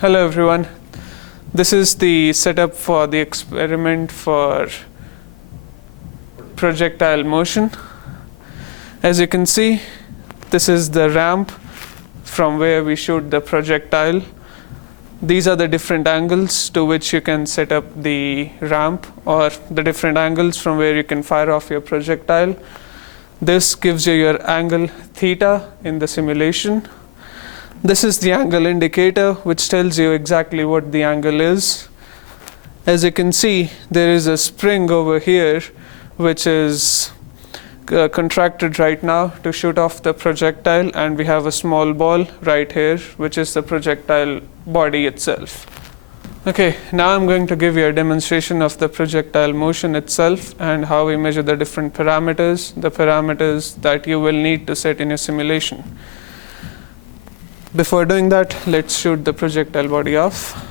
Hello everyone. This is the setup for the experiment for projectile motion. As you can see, this is the ramp from where we shoot the projectile. These are the different angles to which you can set up the ramp, or the different angles from where you can fire off your projectile. This gives you your angle theta in the simulation. This is the angle indicator, which tells you exactly what the angle is. As you can see, there is a spring over here which is contracted right now to shoot off the projectile, and we have a small ball right here which is the projectile body itself. Okay, now I'm going to give you a demonstration of the projectile motion itself and how we measure the different parameters, the parameters that you will need to set in your simulation. Before doing that, let's shoot the projectile body off.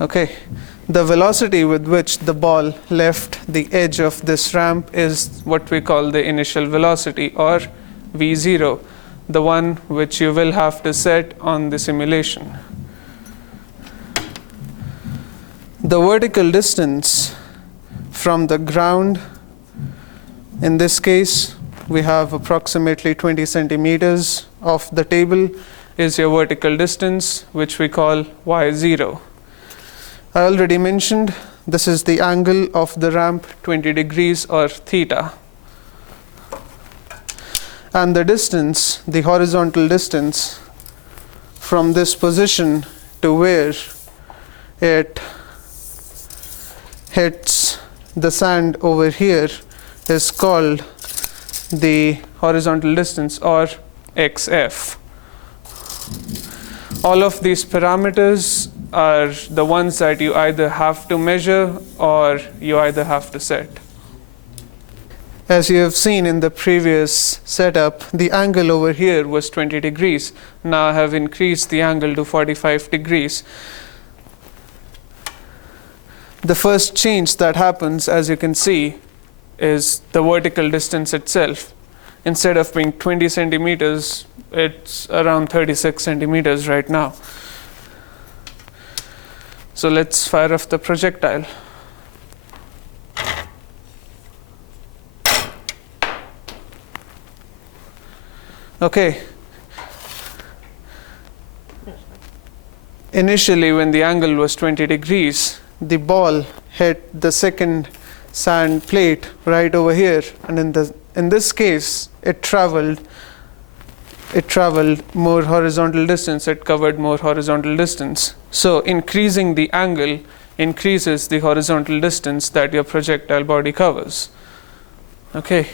Okay, the velocity with which the ball left the edge of this ramp is what we call the initial velocity, or V0, the one which you will have to set on the simulation. The vertical distance from the ground, in this case, we have approximately 20 centimeters of the table is your vertical distance, which we call Y0. I already mentioned this is the angle of the ramp, 20 degrees or theta. And the distance, the horizontal distance from this position to where it hits the sand over here is called the horizontal distance, or XF. All of these parameters are the ones that you either have to measure or you either have to set. As you have seen in the previous setup, the angle over here was 20 degrees. Now I have increased the angle to 45 degrees. The first change that happens, as you can see, is the vertical distance itself. Instead of being 20 centimeters, it's around 36 centimeters right now. So let's fire off the projectile. Okay. Initially, when the angle was 20 degrees, the ball hit the second sand plate right over here, and in this case it traveled more horizontal distance, it covered more horizontal distance. So increasing the angle increases the horizontal distance that your projectile body covers. Okay,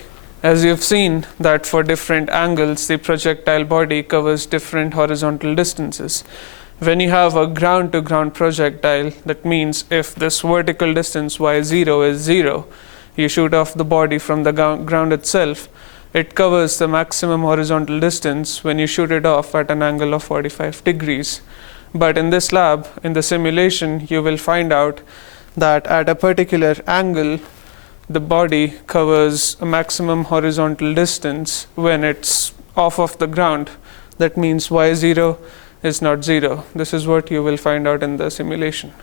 as you've seen that for different angles the projectile body covers different horizontal distances. When you have a ground-to-ground projectile, that means if this vertical distance y0 is 0, you shoot off the body from the ground itself, it covers the maximum horizontal distance when you shoot it off at an angle of 45 degrees. But in this lab, in the simulation, you will find out that at a particular angle, the body covers a maximum horizontal distance when it's off of the ground. That means y0 is not 0. This is what you will find out in the simulation.